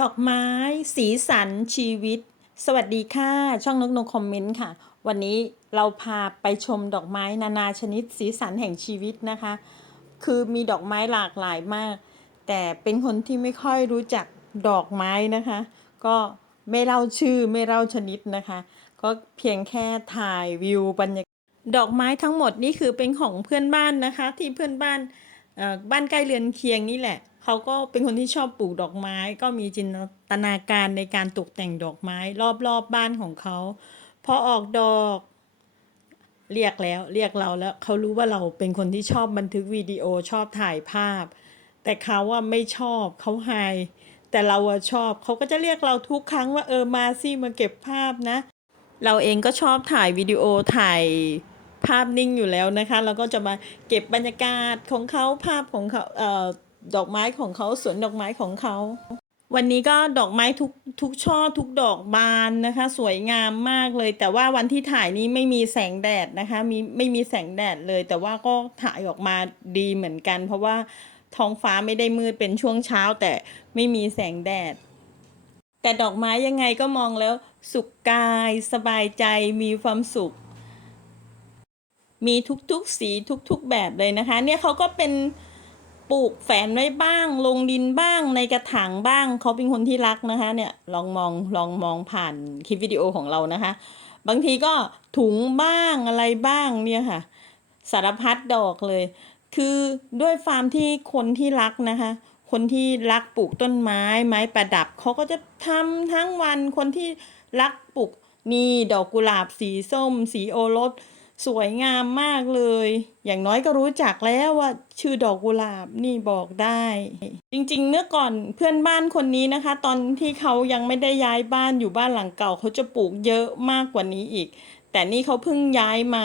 ดอกไม้ สีสันชีวิต สวัสดีค่ะ ช่องนกนกคอมเมนต์ค่ะ วันนี้เราพาไปชมดอกไม้นานาชนิด สีสันแห่งชีวิตนะคะ คือมีดอกไม้หลากหลายมาก แต่เป็นคนที่ไม่ค่อยรู้จักดอกไม้นะคะ ก็ไม่เล่าชื่อไม่เล่าชนิดนะคะ ก็เพียงแค่ถ่ายวิวบรรยากาศดอกไม้ทั้งหมดนี่คือเป็นของเพื่อนบ้านนะคะ ที่เพื่อนบ้านบ้านใกล้เรือนเคียงนี่แหละ เขาก็เป็นคนที่ชอบปลูกดอกไม้ ก็มีจินตนาการในการตกแต่งดอกไม้ รอบๆบบ้านของเขาพอออกดอก เรียกแล้วเรียกเราแล้วเขารู้ว่าเราเป็นคนที่ชอบบันทึกวิดีโอชอบถ่ายภาพ แต่เขาว่าไม่ชอบเขาหายแต่เราอะชอบเขาก็จะเรียกเราทุกครั้งว่าเออมาสิมาเก็บภาพนะ เราเองก็ชอบถ่ายวิดีโอถ่ายภาพนิ่งอยู่แล้วนะคะเราก็จะมาเก็บบรรยากาศของเขาภาพของเขาเอ่อ ดอกไม้ของเขาสวนดอกไม้ของเขา วันนี้ก็ดอกไม้ทุกทุกช่อทุกดอกบานนะคะ สวยงามมากเลย แต่ว่าวันที่ถ่ายนี้ไม่มีแสงแดดนะคะมีไม่มีแสงแดดเลย แต่ว่าก็ถ่ายออกมาดีเหมือนกัน เพราะว่าท้องฟ้าไม่ได้มืดเป็นช่วงเช้า แต่ไม่มีแสงแดด แต่ดอกไม้ยังไงก็มองแล้ว สุขกายสบายใจมีความสุข มีทุกๆสีทุกๆแบบเลยนะคะ เนี่ยเขาก็เป็น ปลูกแฝนไว้บ้าง ลงดินบ้างในกระถางบ้าง เขาเป็นคนที่รักนะคะเนี่ยลองมองลองมองผ่านคลิปวิดีโอของเรานะคะ บางทีก็ถุงบ้างอะไรบ้างเนี่ยค่ะ สารพัดดอกเลย คือด้วยฟาร์มที่คนที่รักนะคะ คนที่รักปลูกต้นไม้ ไม้ประดับเขาก็จะทำทั้งวันคนที่รักปลูกนี่ดอกกุหลาบสีส้ม สีโอรส สวยงามมากเลย อย่างน้อยก็รู้จักแล้วว่า ชื่อดอกกุหลาบนี่บอกได้ จริงๆ เมื่อก่อนเพื่อนบ้านคนนี้นะคะ ตอนที่เขายังไม่ได้ย้ายบ้านอยู่บ้านหลังเก่าเขาจะปลูกเยอะมากกว่านี้อีก แต่นี่เขาเพิ่งย้ายมา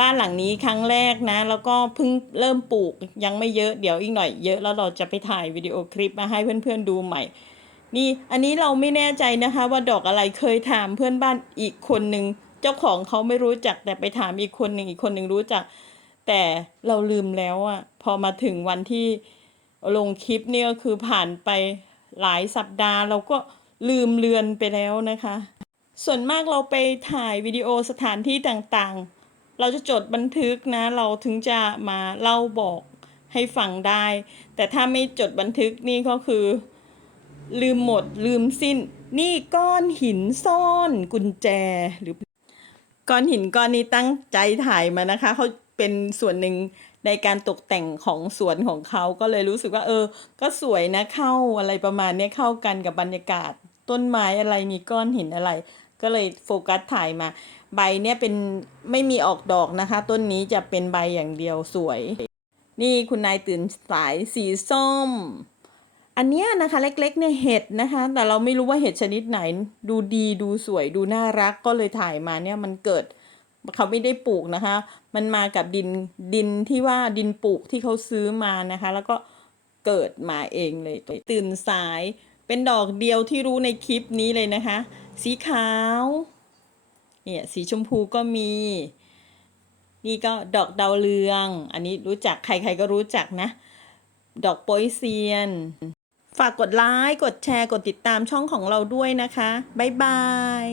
บ้านหลังนี้ครั้งแรกนะ แล้วก็เพิ่งเริ่มปลูกยังไม่เยอะเดี๋ยวอีกหน่อยเยอะแล้วเราจะไปถ่ายวิดีโอคลิปมาให้เพื่อนๆดูใหม่นี่อันนี้เราไม่แน่ใจนะคะ ว่าดอกอะไรเคยถามเพื่อนบ้านอีกคนหนึ่ง เจ้าของเขาไม่รู้จักแต่ไปถามอีกคนหนึ่งอีกคนหนึ่งรู้จัก แต่เราลืมแล้วอะพอมาถึงวันที่ลงคลิปเนี่ยคือผ่านไปหลายสัปดาห์ เราก็ลืมเลือนไปแล้วนะคะ ส่วนมากเราไปถ่ายวิดีโอสถานที่ต่างๆ เราจะจดบันทึกนะ เราถึงจะมาเล่าบอกให้ฟังได้ แต่ถ้าไม่จดบันทึกนี่ก็คือ ลืมหมดลืมสิ้น นี่ก้อนหินซ่อนกุญแจหรือ ก้อนหินก้อนนี้ตั้งใจถ่ายมานะคะเขาเป็นส่วนหนึ่งในการตกแต่งของสวนของเขาก็เลยรู้สึกว่า เออ ก็สวยนะเข้าอะไรประมาณนี้เข้ากันกับบรรยากาศ ต้นไม้อะไรมีก้อนหินอะไร ก็เลยโฟกัสถ่ายมา ใบเนี่ยเป็นไม่มีออกดอกนะคะ ต้นนี้จะเป็นใบอย่างเดียวสวย นี่คุณนายตื่นสายสีส้ม อันเนี้ยนะคะเล็กๆเนี่ยเห็ดนะคะ แต่เราไม่รู้ว่าเห็ดชนิดไหน ดูดีดูสวยดูน่ารักก็เลยถ่ายมาเนี่ยมันเกิดเขาไม่ได้ปลูกนะคะ มันมากับดินดินที่ว่าดินปลูกที่เขาซื้อมานะคะ แล้วก็เกิดมาเองเลยตื่นสาย เป็นดอกเดียวที่รู้ในคลิปนี้เลยนะคะ สีขาวเนี่ยสีชมพูก็มี นี่ก็ดอกดาวเรือง อันนี้รู้จักใครๆก็รู้จักนะ ดอกโปยเซียน ฝากกดไลค์ กดแชร์ กดติดตามช่องของเราด้วยนะคะ บ๊ายบาย